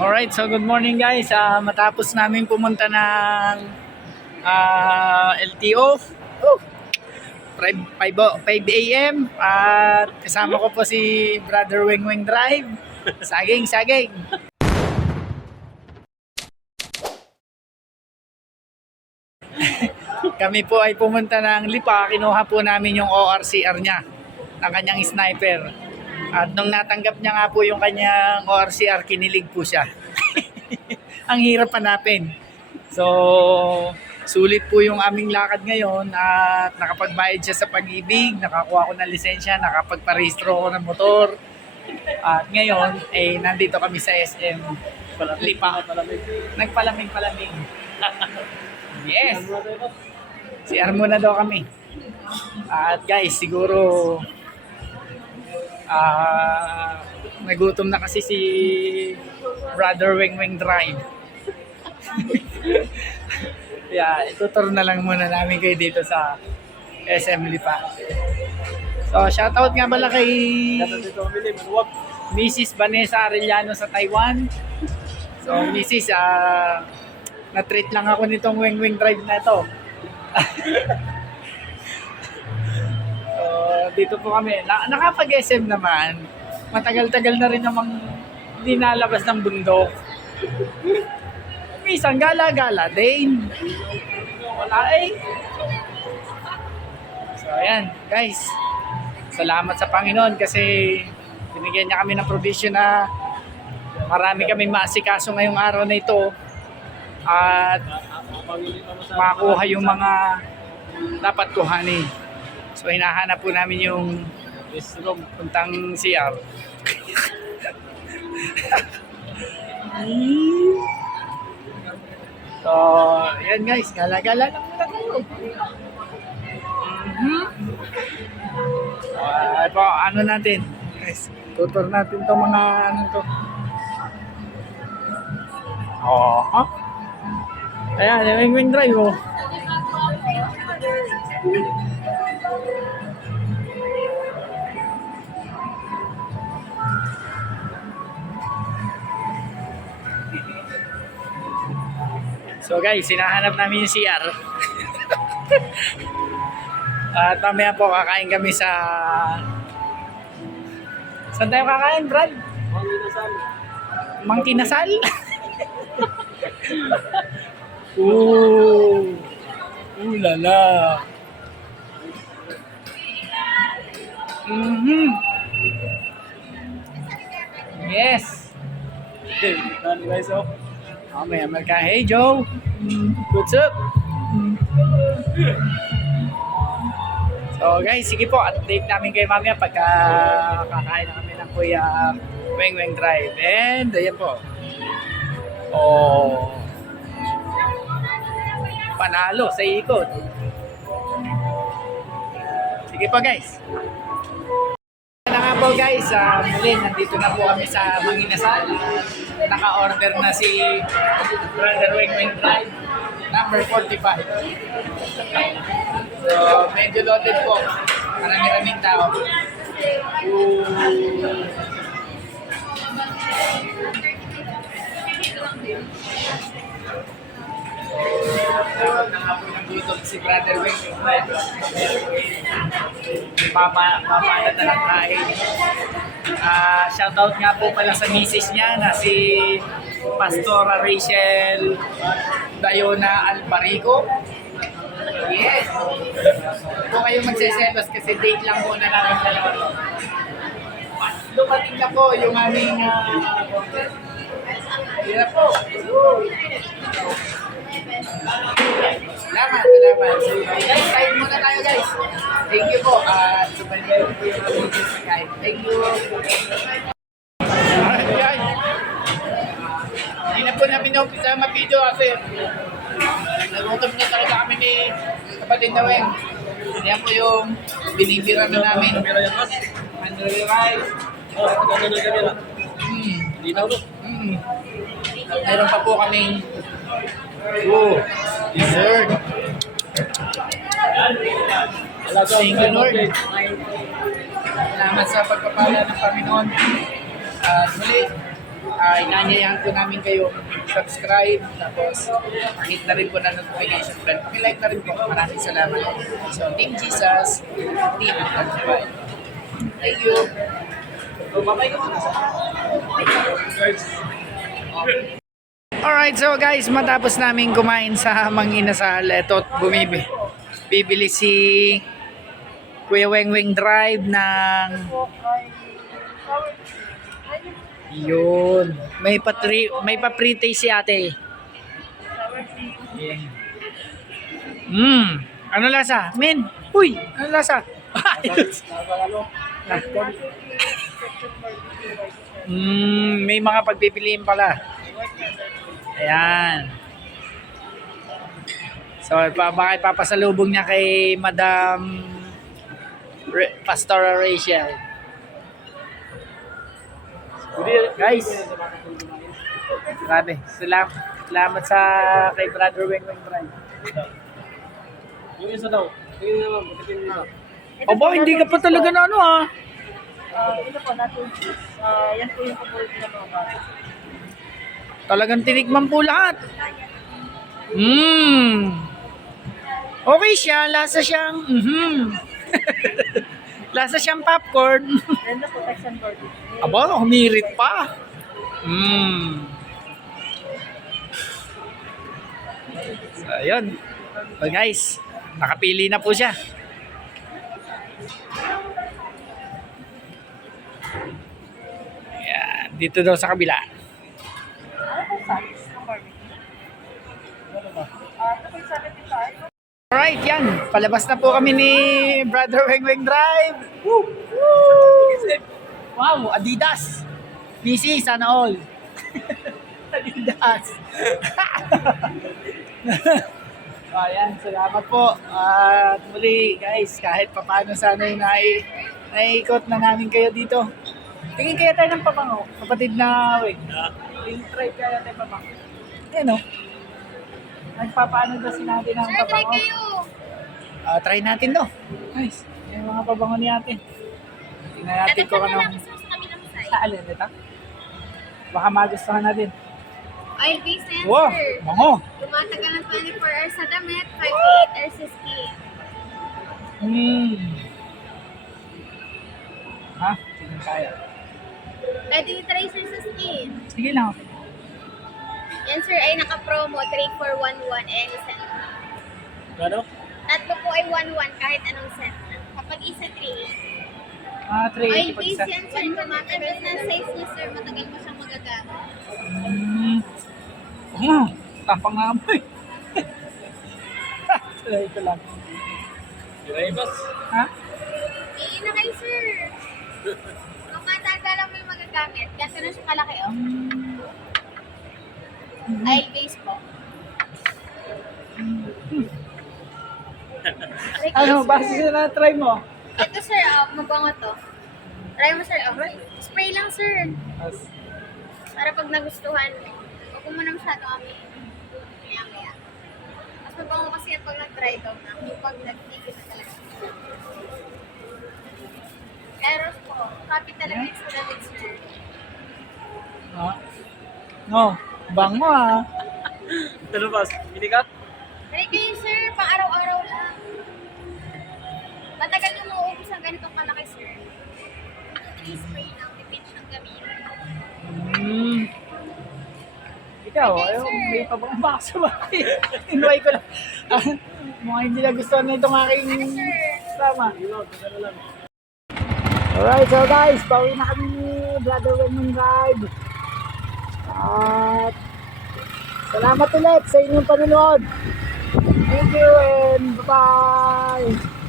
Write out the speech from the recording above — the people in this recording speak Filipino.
Alright, so good morning guys. Matapos namin pumunta ng LTO, 5 a.m. At kasama ko po si Brother Weng Weng Drive. Saging. Kami po ay pumunta ng Lipa. Kinuha po namin yung ORCR niya, ng kanyang sniper. At nung natanggap niya nga po yung kanyang ORCR, kinilig po siya. Ang hirap hanapin. So, sulit po yung aming lakad ngayon at nakapagbayad siya sa Pag-ibig, nakakuha ko ng lisensya, nakapagparehistro ko ng motor. At ngayon, nandito kami sa SM Lipa. Nagpalamig. Yes! CR muna daw kami. At guys, siguro nagutom na kasi si Brother Weng Weng Drive. Itutur na lang muna namin kayo dito sa SM Lipa. So, shoutout nga pala kay Mrs. Vanessa Arellano sa Taiwan. So, Mrs. na-treat lang ako nitong Weng Weng Drive na ito. So, dito po kami. Nakapag-SM naman. Matagal-tagal na rin namang hindi nalabas ng bundok. Minsan gala-gala din. Wala So, ayan, guys. Salamat sa Panginoon kasi binigyan niya kami ng provision na marami kami maasikaso ngayong araw na ito. At makuha yung mga dapat kuhanin. So hinahanap po namin yung puntang CR. So yan guys, gala-gala lang muna tayo. Ito, ano natin guys, tutor natin to mga ano to. Ayan, yung Weng Weng Drive oh. So guys, hinahanap namin yung CR. At mamaya po kakain kami sa... Saan tayo kakain, Brad? Mangkinasal? Lala. Yes. Guys, oh. May America. Hey, Joe. What's up? So, guys, sige po. Update namin kayo mamaya pagka kakain na kami ng Kuya Weng Weng Drive. And, ayan po. Panalo sa ikot. Sige po guys. Na nga po guys, muli nandito na po kami sa Manginasal. Naka-order na si Brother Weng Weng Drive number 45. So medyo loaded po. Marami-raming tao. Nanggutom si Brother Weng Papalat na lang kain. Shoutout nga po pala sa misis niya na si Pastora Rachel Dayona Alparico. Yes! Kung kayo magseselos kasi date lang muna namin dalawa. Dumating na po yung aming po. Salamat. Guys, kain muna tayo guys. Thank you po. Subaybay po yung aming kain. Thank you. Alright guys. Hindi na po namin na-umpisa mag-video kasi nagutom na talaga kami ni kapatid na Weng. Yan po yung binibira na namin. Mandalay rice. Meron pa po kaming dessert. Thank you, Lord. Salamat sa pagpapala ng Panginoon. Muli, inanyayahan po namin kayo subscribe, tapos hit na rin po na notification bell. Pakilike na rin po. Maraming salamat. So, Team Jesus, Team Algebra. Thank you. Alright, so guys, matapos namin kumain sa Mang Inasal, eto bibili si Kuya Wengweng Drive ng yun. May pa-pre-taste si ate. Ano lasa? Men, uy, ano lasa? May mga pagpipiliin pala. Ayan. So, bakit papasalubong niya kay Madam Pastora Rachel? Guys, grabe. Salamat sa kay Brother Wengweng Drive. Yung isa daw. Tingnan naman, butikin na. Aba, hindi ka pa talaga na ano ah. Ito po natin. Yan po yung paborito na mga. Talagang tinikman po lahat. Okay siya, lasa siyang lasa siyang popcorn. Then the protection board. Aba, humirit pa. So, ayun. So guys, nakapili na po siya. Ayan, dito daw sa kabila. Ano po size ng barbecue? Ito po yung 75. Alright, yan. Palabas na po kami ni Brother Wengweng Drive. Woo! Woo! Wow, Adidas. PC, sana all. Adidas. Ayan, salamat po. At muli guys, kahit papaano sana yung naiikot na namin kayo dito. Tingin kaya tayo ng pabango, kapatid na Weng. Try kaya tayo pabango. Ayan o. Nagpapaano daw si natin ng pabango. Try natin to. Nice. Yung mga pabango ni ate. Tingnan natin kung anong... Sa alin ito? Baka magustuhan natin. Oil-based sensor. Wow, bango. Tumatagal ng 24 hours sa damit, 5 to 8 hours sa skin. Ha? Sige kaya. Pwede i-tracer sa skin. Sige lang. Yan sir ay naka-promo, 3 for 1 any cent. Gano? Tatlo po ay 1 kahit anong cent. Kapag isa 3. 3 Oil-based yan sir, tumatagal na size niya sir, matagal mo siyang magagamit. Tapang nga mo eh. Try ko lang. Diribas. Ha? Hindi na kayo sir. Kung matagal lang mo yung magagamit, ganito na siya kalaki oh. Oil-based po. Ano, base sa na-try mo? Ito sir, mabango to. Try mo sir, spray lang sir. Para pag nagustuhan, huwag mo muna masyado kami maya-maya. Mas mabango kasi pag nag-try daw na, yung pag nag-tigil na talaga. Pero po, copy talaga yung sa damit sir. No, bango ah. Ano ba? Hindi ka? Try kayo sir, pang araw-araw lang. Matagal yung mauubos ng ganitong kalaki sir. I-spray lang, tipid siyang gamitin. Ikaw, Okay, ayaw, sir. may pabang bakso ba? Inuway ko lang. Mukhang hindi na gusto na itong aking Sir, sama. Alright, so guys, pauwi na kami ni Brother Wengweng Drive. At salamat ulit sa inyong panonood. Thank you and bye-bye.